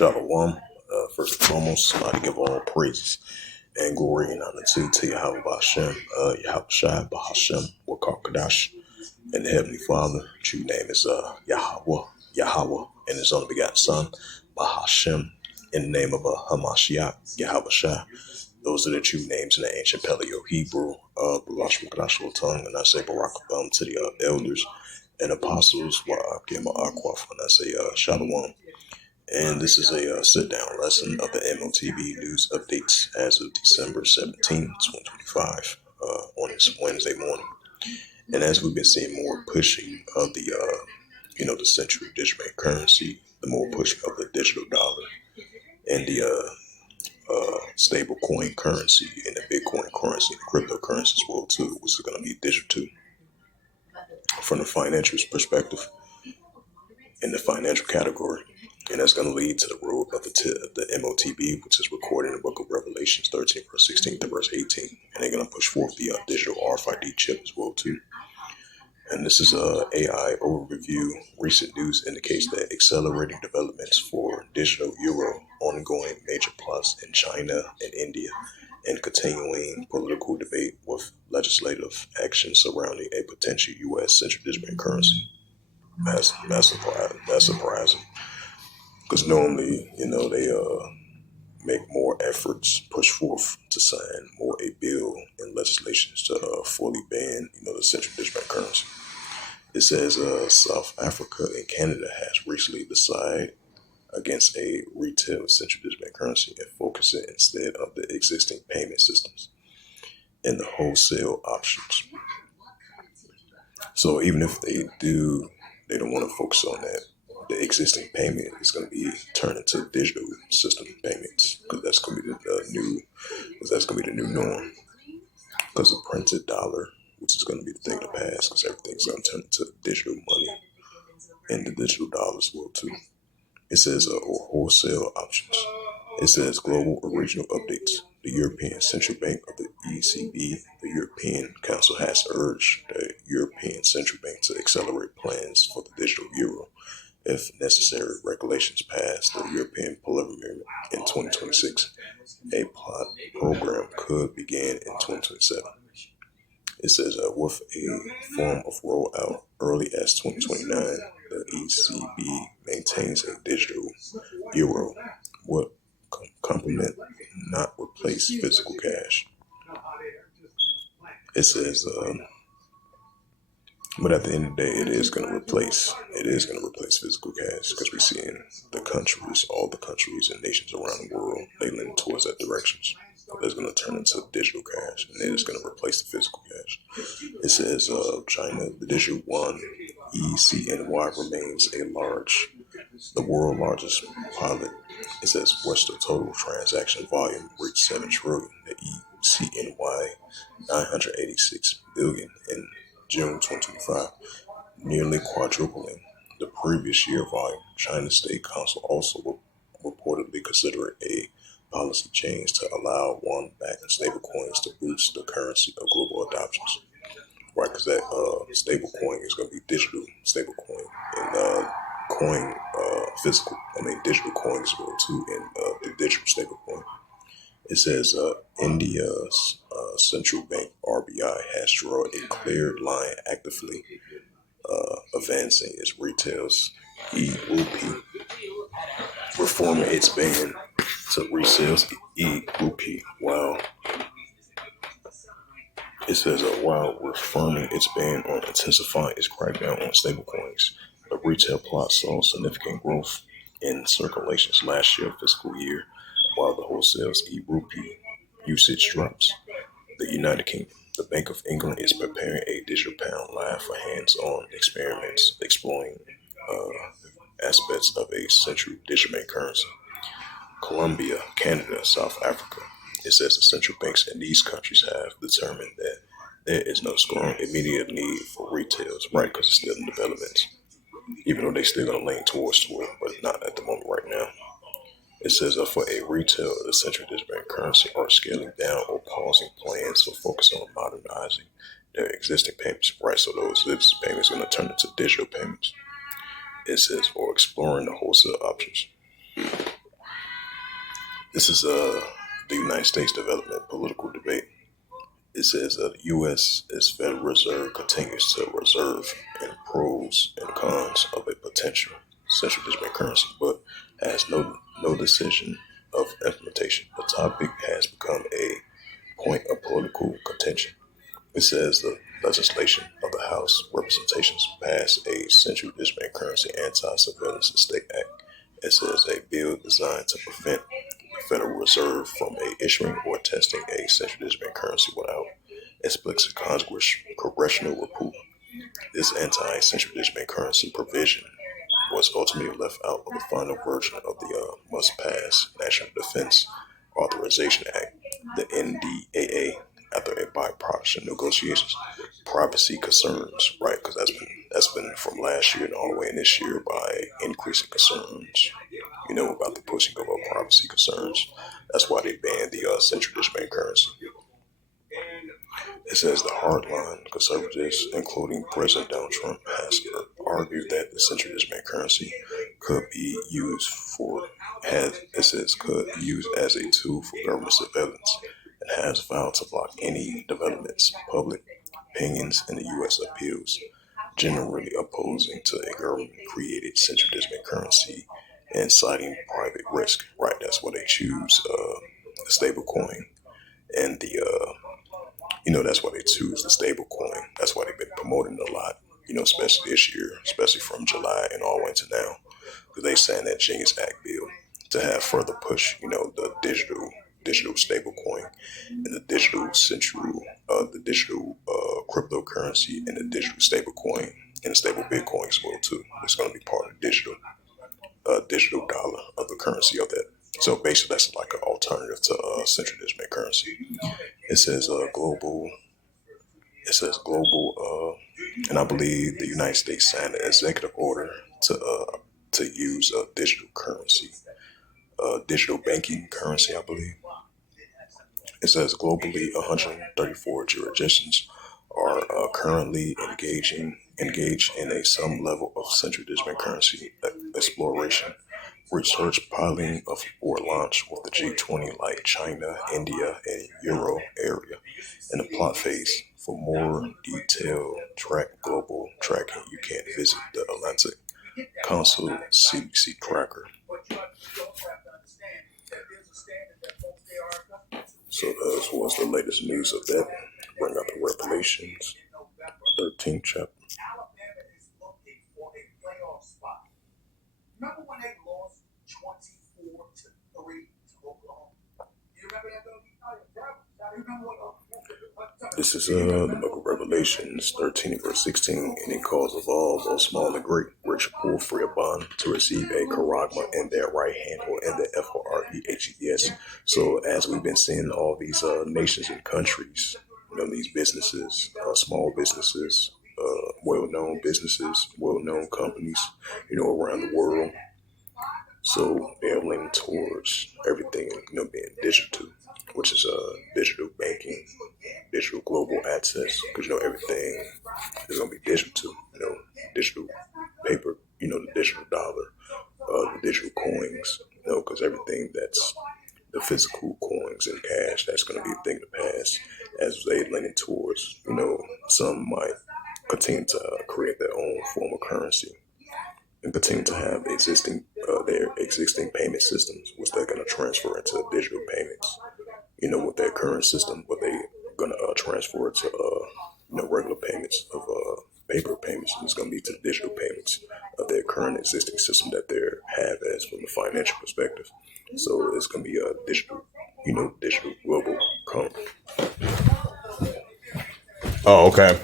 Shalom. First and foremost, I'd like to give all praises and glory and honor to Yahweh Bashem, Yahweh Shai Bahashem, Wakar Kadash, and the Heavenly Father. True name is Yahweh, and His only begotten Son, Bahashem, in the name of Hamashiach, Yahweh Shai. Those are the true names in the ancient Paleo Hebrew, Barash Makadash tongue, and I say Barak to the elders and apostles, while I give my Akwaf, and I say Shalom. And this is a sit-down lesson of the M.O.T.B news updates as of December 17, 2025, on this Wednesday morning. And as we've been seeing more pushing of the central digital currency, the more pushing of the digital dollar and the stable coin currency and the Bitcoin currency and cryptocurrency as well too, which is going to be digital too. From the financial perspective, in the financial category, and that's going to lead to the road of the M.O.T.B, which is recorded in the book of Revelations 13, verse 16 to verse 18. And they're going to push forth the digital RFID chip as well, too. And this is a AI overview. Recent news indicates that accelerating developments for digital euro, ongoing major plots in China and India, and continuing political debate with legislative action surrounding a potential U.S. central digital currency. That's surprising. Because normally, they make more efforts, push forth to sign more a bill and legislations to fully ban, the central digital currency. It says South Africa and Canada has recently decided against a retail central digital currency and focusing instead of the existing payment systems and the wholesale options. So even if they don't want to focus on that. The existing payment is going to be turned into digital system payments because that's going to be the new norm. Because the printed dollar, which is going to be the thing to pass, because everything's going to turn into digital money and the digital dollars will too. It says or wholesale options. It says global original updates. The European Central Bank of the ECB, the European Council, has urged the European Central Bank to accelerate plans for the digital euro. If necessary, regulations passed the European Parliament in 2026. A plot program could begin in 2027. It says with a form of rollout early as 2029, the ECB maintains a digital euro would complement, not replace physical cash. It says but at the end of the day, it is going to replace physical cash because we're seeing all the countries and nations around the world, they lean towards that direction. It's going to turn into digital cash, and it is going to replace the physical cash. It says China, the digital yuan, ECNY remains the world's largest pilot. It says what's the total transaction volume reached 7 trillion, the ECNY 986 billion in June 2025, nearly quadrupling the previous year volume. China's State Council also reportedly considered a policy change to allow yuan-backed stablecoins to boost the currency of global adoptions. Right, because that stablecoin is going to be digital stablecoin and digital coins will too in the digital stablecoin. It says India's central bank RBI has drawn a clear line actively advancing its retail's e-rupee, reforming its ban to resales e-rupee while reforming its ban on intensifying its crackdown on stablecoins. The retail plot saw significant growth in circulations last fiscal year, while the wholesale's e-rupee usage drops. The United Kingdom. The Bank of England is preparing a digital pound live for hands-on experiments exploring aspects of a central digital currency. Colombia, Canada, South Africa. It says the central banks in these countries have determined that there is no strong immediate need for retails, right, because it's still in development, even though they still going to lean towards it, but not at the moment right now. It says for a retail, the central digital currency are scaling down or pausing plans for focus on modernizing their existing payments, right, so those payments are going to turn into digital payments. It says or exploring the wholesale options. This is the United States development political debate. It says that the U.S.'s Federal Reserve continues to reserve and pros and cons of a potential central digital currency, but has no decision of implementation. The topic has become a point of political contention. It says the legislation of the House Representations passed a central digital currency anti-surveillance state act. It says a bill designed to prevent the Federal Reserve from issuing or testing a central digital currency without explicit congressional approval. This anti-central digital currency provision was ultimately left out of the final version of the must-pass National Defense Authorization Act, the NDAA, after a bipartisan negotiations. Privacy concerns, right? Because that's been from last year and all the way in this year by increasing concerns. About the pushing of privacy concerns. That's why they banned the central digital currency. It says the hardline conservatives, including President Donald Trump, has argued that the central bank currency could be used could be used as a tool for government surveillance and has vowed to block any developments. Public opinions in the U.S. appeals, generally opposing to a government created central bank currency and citing private risk. Right, that's why they choose the stable coin and the that's why they choose the stable coin. That's why they've been promoting it a lot, especially this year, especially from July and all the way to now. Because they signed that Genius Act bill to have further push, the digital stable coin and the digital cryptocurrency and the digital stable coin and the stable Bitcoin as well too. It's going to be part of the digital dollar of the currency of that. So basically, that's like an alternative to central digital currency. It says global. It says global, and I believe the United States signed an executive order to use a digital currency, digital banking currency. I believe it says globally 134 jurisdictions are currently engaged in a some level of central digital currency exploration, research, piloting of or launch with the G20 like China, India, and Euro area in the plot phase. For more detailed global tracking, you can visit the Atlantic Council CBC tracker. So that was the latest news of that. Bring out the Revelations 13th chapter. This is the book of Revelations 13 verse 16, and it calls of all, both small and great, rich, poor, free, or bond, to receive a charagma in their right hand or in the FOREHES. So as we've been seeing all these nations and countries, these businesses, small businesses, well-known businesses, well-known companies, around the world. So they're leaning towards everything, being digital, which is digital banking, digital global access, because everything is gonna be digital. Digital paper, the digital dollar, the digital coins, because everything that's the physical coins and cash, that's gonna be a thing to pass as they leaning towards. Some might continue to create their own form of currency and continue to have their existing payment systems, which they're going to transfer into digital payments. With their current system, but they going to transfer it to regular payments of paper payments. And it's going to be to digital payments of their current existing system that they have as from a financial perspective. So it's going to be a digital, digital global currency. Oh, okay.